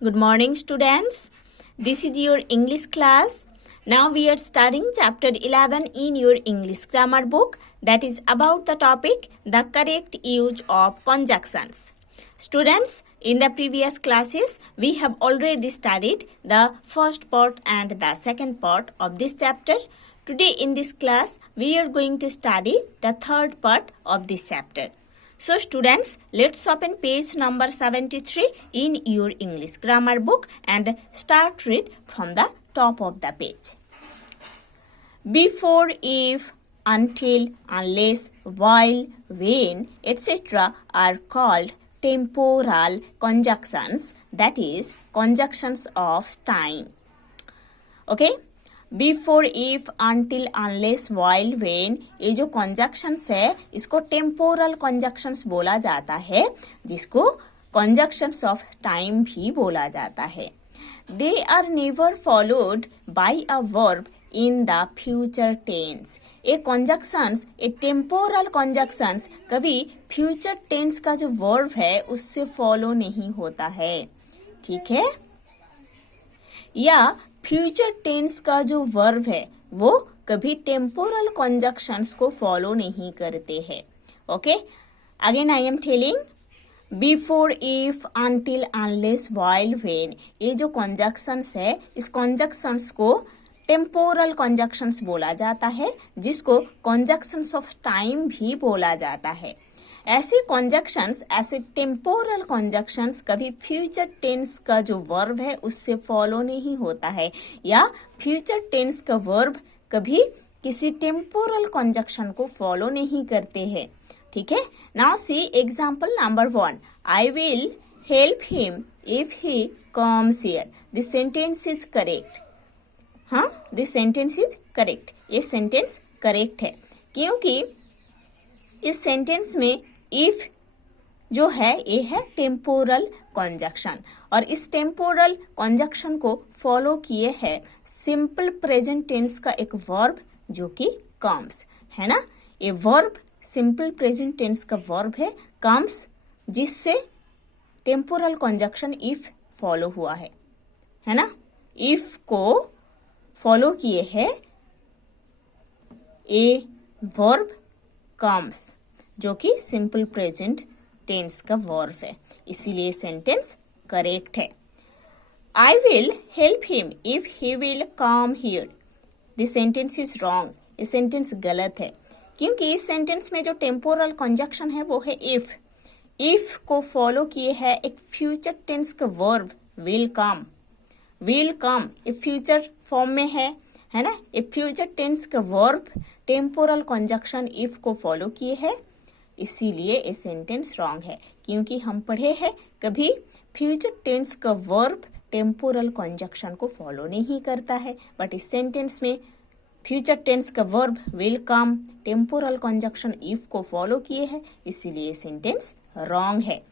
Good morning, students. This is your English class. Now we are studying chapter 11 in your English grammar book, that is about the topic the correct use of conjunctions. Students, in the previous classes, we have already studied the first part and the second part of this chapter. Today in this class, we are going to study the third part of this chapter. So students, let's open page number 73 in your English grammar book and start read from the top of the page. Before, if, until, unless, while, when, etc. are called temporal conjunctions, that is conjunctions of time. Okay? Before, if, until, unless, while, when, ये जो conjunctions है इसको temporal conjunctions बोला जाता है, जिसको conjunctions of time भी बोला जाता है. They are never followed by a verb in the future tense. ये कंजक्शंस, ये टेम्पोरल कंजक्शंस कभी फ्यूचर टेंस का जो वर्ब है उससे फॉलो नहीं होता है. ठीक है, या फ्यूचर टेंस का जो वर्ब है वो कभी टेम्पोरल कंजक्शंस को फॉलो नहीं करते हैं. Okay, again I am telling, before, if, until, unless, while, when, ये जो कंजक्शंस है इस कंजक्शंस को टेम्पोरल कंजक्शंस बोला जाता है, जिसको कंजक्शंस ऑफ टाइम भी बोला जाता है. ऐसे कंजक्शंस, ऐसे टेम्पोरल कंजक्शंस कभी फ्यूचर टेंस का जो वर्ब है उससे फॉलो नहीं होता है, या फ्यूचर टेंस का वर्ब कभी किसी टेम्पोरल कंजक्शन को फॉलो नहीं करते हैं. ठीक है, now see example number 1. I will help him if he comes here. This sentence is correct. हाँ, दिस सेंटेंस इज करेक्ट. ये सेंटेंस करेक्ट है क्योंकि इस सेंटेंस में इफ जो है ये है टेम्पोरल कंजक्शन, और इस टेम्पोरल कंजक्शन को फॉलो किए है सिंपल प्रेजेंट टेंस का एक वर्ब जो कि कम्स है ना. ये वर्ब सिंपल प्रेजेंट टेंस का वर्ब है कम्स, जिससे टेम्पोरल कंजक्शन इफ फॉलो हुआ है ना. इफ को फॉलो किए है ए वर्ब कम्स जो कि सिंपल प्रेजेंट टेंस का वर्ब है, इसीलिए सेंटेंस करेक्ट है. I will help him if he will come here. This sentence is wrong. ये सेंटेंस गलत है क्योंकि इस सेंटेंस में जो टेम्पोरल कंजक्शन है वो है इफ. इफ को फॉलो किए है एक फ्यूचर टेंस का verb will come. Will come ये फ्यूचर फॉर्म में है ना. ये फ्यूचर टेंस का वर्ब टेम्पोरल कंजक्शन इफ को फॉलो किए है, इसीलिए ये सेंटेंस रॉन्ग है. क्योंकि हम पढ़े हैं कभी फ्यूचर टेंस का वर्ब टेम्पोरल कंजक्शन को फॉलो नहीं करता है, बट इस सेंटेंस में फ्यूचर टेंस का verb will come temporal conjunction if को फॉलो किए हैं, इसीलिए सेंटेंस रॉन्ग है.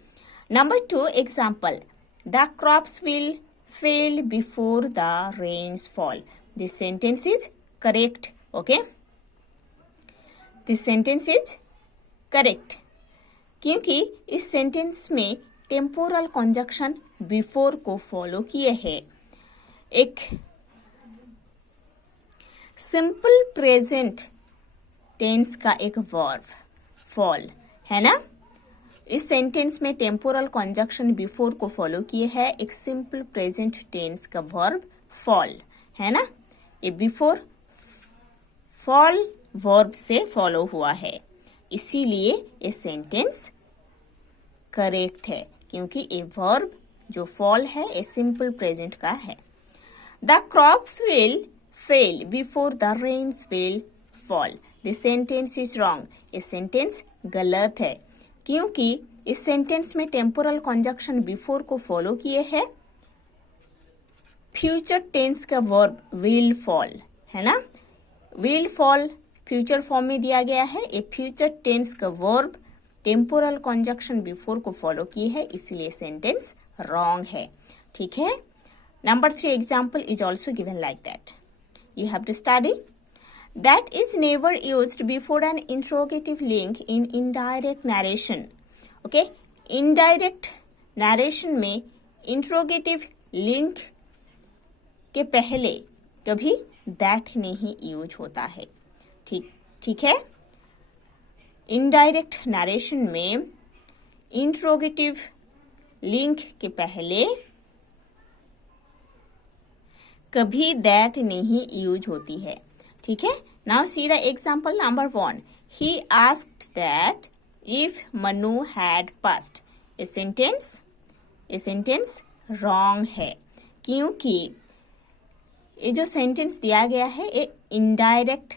Number 2 example, the crops will fail before the rains fall. This sentence is correct. Okay, this sentence is correct क्योंकि इस sentence में temporal conjunction before को follow किए है एक सिंपल प्रेजेंट टेंस का एक वर्ब फॉल है ना. इस सेंटेंस में टेम्पोरल कंजक्शन बिफोर को फॉलो किए है एक सिंपल प्रेजेंट टेंस का वर्ब फॉल है ना. ये बिफोर फॉल वर्ब से फॉलो हुआ है, इसीलिए ये सेंटेंस करेक्ट है क्योंकि ये वर्ब जो फॉल है ये सिंपल प्रेजेंट का है. The crops will fail before the rains will fall. This sentence is wrong. ये सेंटेंस गलत है क्योंकि इस सेंटेंस में टेम्पोरल कंजक्शन बिफोर को फॉलो किए है फ्यूचर टेंस का वर्ब विल फॉल है ना. विल फॉल फ्यूचर फॉर्म में दिया गया है. ये फ्यूचर टेंस का वर्ब टेम्पोरल कंजक्शन बिफोर को फॉलो किए है, इसलिए सेंटेंस रॉन्ग है. ठीक है, number 3 example is also given like that. You have to study that is never used before an interrogative link in indirect narration. Okay, indirect narration में interrogative link के पहले कभी दैट नहीं यूज होता है। ठीक है। इनडायरेक्ट नरेशन में इंट्रोगेटिव लिंक के पहले कभी दैट नहीं यूज होती है। ठीक है। Now see the example number 1। He asked that if Manu had passed. ये सेंटेंस रॉन्ग है, क्योंकि ये जो सेंटेंस दिया गया है ये इनडायरेक्ट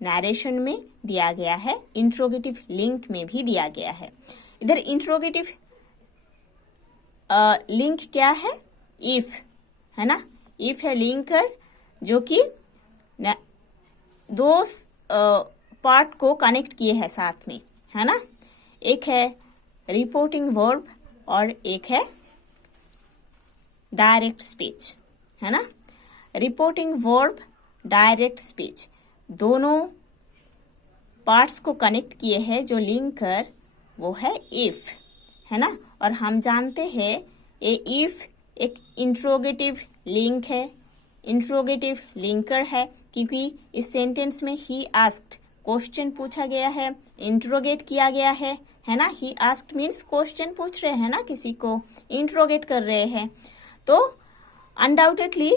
नरेशन में दिया गया है, इंट्रोगेटिव लिंक में भी दिया गया है। इधर इंट्रोगेटिव लिंक क्या है? इफ है ना, इफ है लिंकर जो कि दो पार्ट को कनेक्ट किए हैं साथ में, है ना। एक है रिपोर्टिंग वर्ब और एक है डायरेक्ट स्पीच, है ना। रिपोर्टिंग वर्ब, डायरेक्ट स्पीच, दोनों पार्ट्स को कनेक्ट किए हैं जो लिंकर वो है इफ, है ना। और हम जानते हैं ये इफ एक इंट्रोगेटिव लिंक है, इंट्रोगेटिव लिंकर है, क्योंकि इस सेंटेंस में ही आस्क्ड क्वेश्चन पूछा गया है, इंट्रोगेट किया गया है ना। ही आस्क्ड मीन्स क्वेश्चन पूछ रहे हैं ना, किसी को इंट्रोगेट कर रहे हैं, तो अनडाउटेडली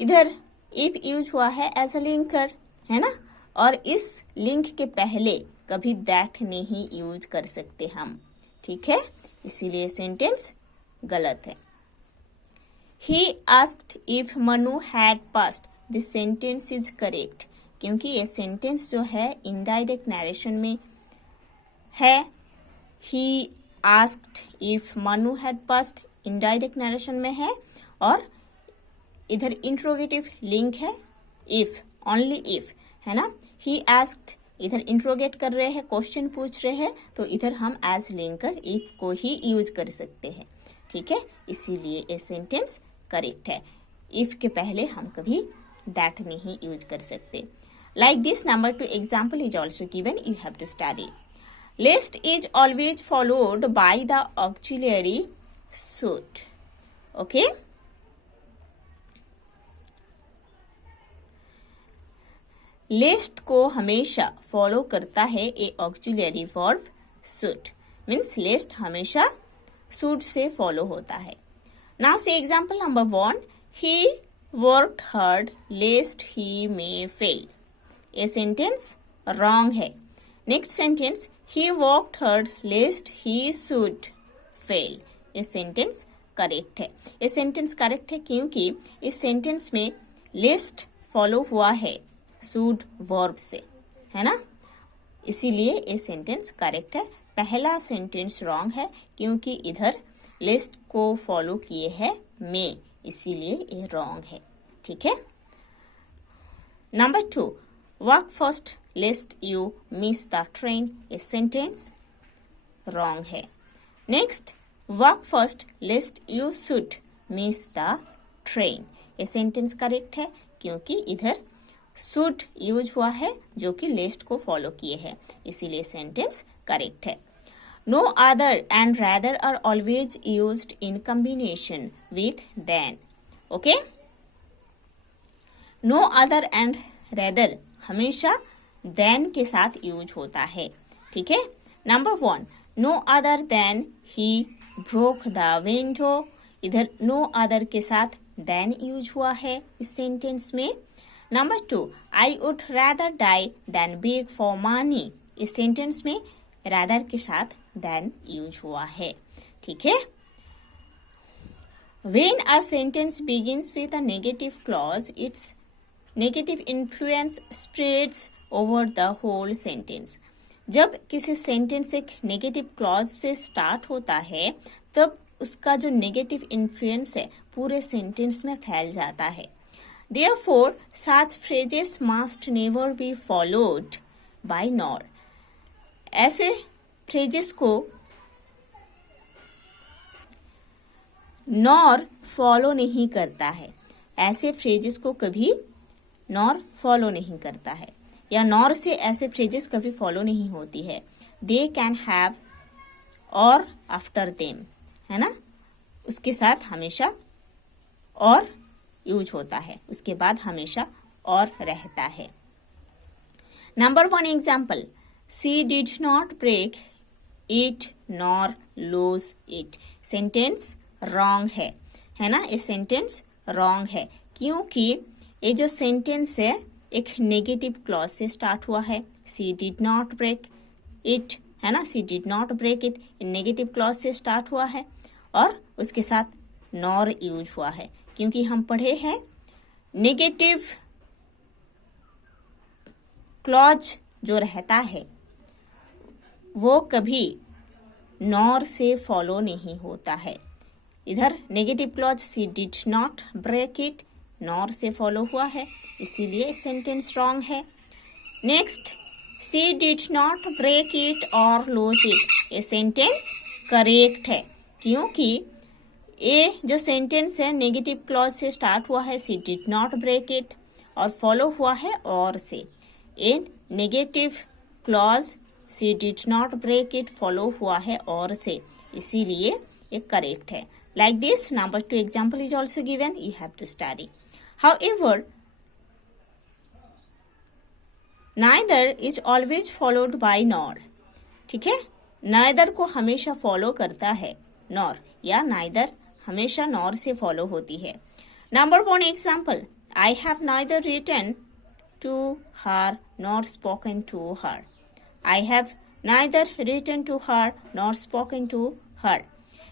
इधर इफ यूज हुआ है एज अ लिंकर, है ना। और इस लिंक के पहले कभी दैट नहीं यूज कर सकते हम, ठीक है। इसीलिए सेंटेंस गलत है। He asked if Manu had passed. This sentence is correct. क्योंकि ये सेंटेंस जो है इनडायरेक्ट नरेशन में है। He asked if Manu had passed indirect narration में है, और इधर इंट्रोगेटिव लिंक है if, only if, है ना। He asked इधर इंट्रोगेट कर रहे हैं, क्वेश्चन पूछ रहे हैं, तो इधर हम एज लिंकर इफ को ही यूज कर सकते हैं, ठीक है। इसीलिए ये सेंटेंस करेक्ट है। इफ के पहले हम कभी दैट नहीं यूज कर सकते। Like this number 2 example is also given, you have to study. List is always followed by the auxiliary should. Okay, list को हमेशा फॉलो करता है a auxiliary verb should, means list हमेशा शुड से follow होता है। नाउ से example number 1, he worked hard lest he may fail. ये सेंटेंस रॉन्ग है। Next sentence, he worked hard lest he should fail. ये सेंटेंस करेक्ट है। ये सेंटेंस करेक्ट है क्योंकि इस सेंटेंस में लिस्ट फॉलो हुआ है शुड वर्ब से, है ना। इसीलिए ये सेंटेंस करेक्ट है। पहला सेंटेंस रॉन्ग है क्योंकि इधर लिस्ट को फॉलो किए हैं में, इसीलिए ये रॉन्ग है, ठीक है। Number 2, work first list you miss the train. ये सेंटेंस रॉन्ग है। Next, work first list you should miss the train. ये सेंटेंस करेक्ट है क्योंकि इधर शुड यूज हुआ है जो कि लिस्ट को फॉलो किए हैं, इसीलिए सेंटेंस करेक्ट है। No other and rather are always used in combination with then. Okay, no other and rather हमेशा देन के साथ यूज होता है, ठीक है। Number 1, no other then he broke the window. इधर नो अदर के साथ देन यूज हुआ है इस सेंटेंस में। Number 2, I would rather die then beg for money. इस सेंटेंस में रैदर के साथ देन यूज हुआ है, ठीक है। When a sentence begins with a negative clause, its negative influence spreads over the whole sentence. जब किसी सेंटेंस एक नेगेटिव क्लॉज से स्टार्ट होता है तब उसका जो नेगेटिव इन्फ्लुएंस है पूरे सेंटेंस में फैल जाता है। Therefore, such phrases must never be followed by nor. ऐसे फ्रेजेस को नॉर फॉलो नहीं करता है। ऐसे फ्रेजेस को कभी नॉर फॉलो नहीं करता है, या नॉर से ऐसे फ्रेजेस कभी फॉलो नहीं होती है। दे कैन हैव और आफ्टर देम, है ना, उसके साथ हमेशा और यूज होता है, उसके बाद हमेशा और रहता है। Number 1 example, she did not break it nor lose it. Sentence wrong है ना, ये सेंटेंस रॉन्ग है क्योंकि ये जो सेंटेंस है एक नेगेटिव क्लॉज से स्टार्ट हुआ है। She did not break it है ना, she did not break it negative clause से स्टार्ट हुआ है और उसके साथ नॉर यूज हुआ है क्योंकि हम पढ़े हैं नेगेटिव क्लॉज जो रहता है वो कभी नॉर से फॉलो नहीं होता है। इधर negative clause she did not break it nor से फॉलो हुआ है, इसीलिए सेंटेंस रॉन्ग है। Next, she did not break it or lose it, ये सेंटेंस करेक्ट है क्योंकि ये जो सेंटेंस है नेगेटिव क्लॉज से स्टार्ट हुआ है, she did not break it और फॉलो हुआ है और से। ये negative clause she did not break it follow हुआ है और से, इसीलिए ये करेक्ट है। Like this number 2 example is also given, you have to study. However neither is always followed by nor, ठीक है, नाइदर को हमेशा फॉलो करता है नॉर, या नाइदर हमेशा नॉर से फॉलो होती है। Number 1 example, I have neither written to her nor spoken to her. I have neither written to her nor spoken to her.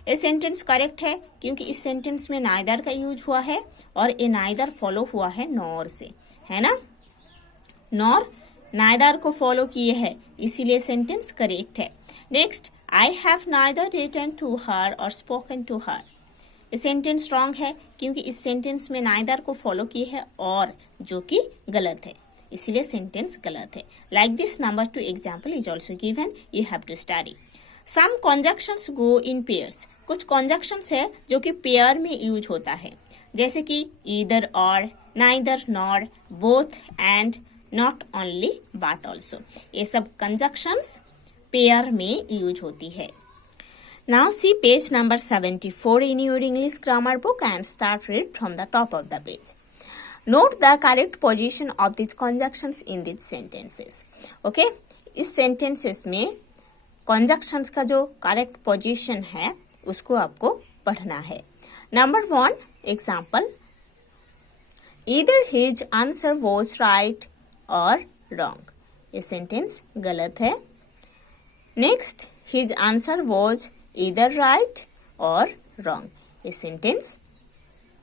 ये सेंटेंस करेक्ट है क्योंकि इस सेंटेंस में नाइदर का यूज हुआ है और ये नाइदर फॉलो हुआ है नॉर से, है ना, नॉर नाइदर को फॉलो किए है, इसीलिए सेंटेंस करेक्ट है। Next, I have neither written to her or spoken to हर, ये सेंटेंस रॉन्ग है क्योंकि इस सेंटेंस में नाइदर को फॉलो किए है और, जो कि गलत है, इसलिए सेंटेंस गलत है। Like this number 2 example is also given, you have to study. Some conjunctions go in pairs, कुछ कॉन्जक्शंस है जो कि पेयर में यूज होता है, जैसे कि ईदर और, neither nor, both and, not only but also, ये सब कंजक्शंस पेयर में यूज होती है। Now see page number 74 in your English grammar book and start read from the top of the page. Note the correct position of these conjunctions in these sentences. Okay? इस sentences में conjunctions का जो correct position है उसको आपको पढ़ना है। Number 1 example, either his answer was right or wrong. ये sentence गलत है। Next, his answer was either right or wrong. ये सेंटेंस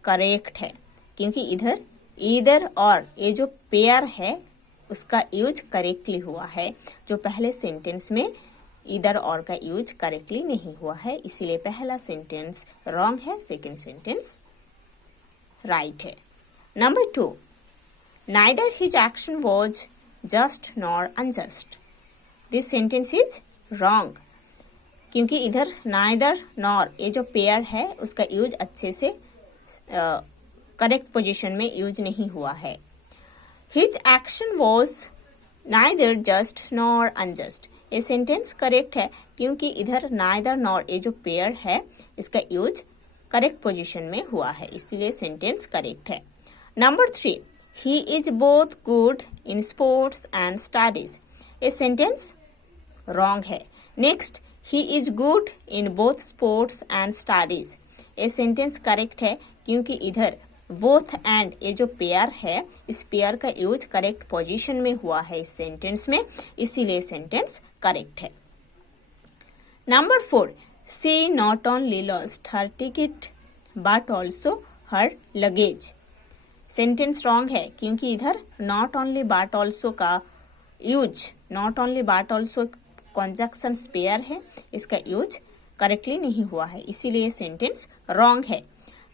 करेक्ट है क्योंकि इधर ईदर और ये जो पेयर है उसका यूज करेक्टली हुआ है, जो पहले सेंटेंस में ईदर और का यूज करेक्टली नहीं हुआ है, इसीलिए पहला सेंटेंस रॉन्ग है, सेकंड सेंटेंस राइट है। Number 2, neither his action was just nor unjust, this sentence is wrong क्योंकि इधर नाइदर नॉर ये जो पेयर है उसका यूज अच्छे से करेक्ट पोजीशन में यूज नहीं हुआ है। His action was neither just nor unjust, ये सेंटेंस करेक्ट है क्योंकि इधर नाइदर नॉर ये जो पेयर है इसका यूज करेक्ट पोजीशन में हुआ है, इसीलिए सेंटेंस करेक्ट है। Number 3, he is both good in sports and studies, ये सेंटेंस रॉन्ग है। Next, he is good in both sports and studies, ये सेंटेंस करेक्ट है क्योंकि इधर both and ये जो पेयर है इस पेयर का यूज करेक्ट पोजीशन में हुआ है इस सेंटेंस में, इसीलिए सेंटेंस करेक्ट है। Number 4, she not only lost her ticket but also her luggage, sentence wrong है क्योंकि इधर नॉट ओनली बट ऑल्सो का use, not only but also conjunction pair है, इसका यूज करेक्टली नहीं हुआ है, इसीलिए सेंटेंस रॉन्ग है।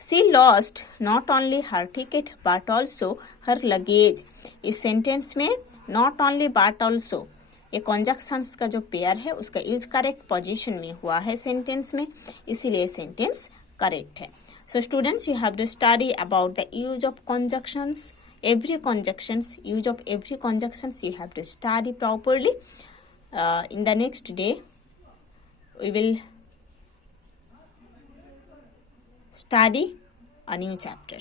She lost not only her ticket but also her luggage, इस सेंटेंस में नॉट ओनली बट ऑल्सो ये कॉन्जक्शंस का जो पेयर है उसका यूज करेक्ट पोजीशन में हुआ है सेंटेंस में, इसीलिए सेंटेंस करेक्ट है। So students, you have to study about the use of conjunctions, every conjunctions, use of every conjunctions you have to study properly. In the next day we will study a new chapter.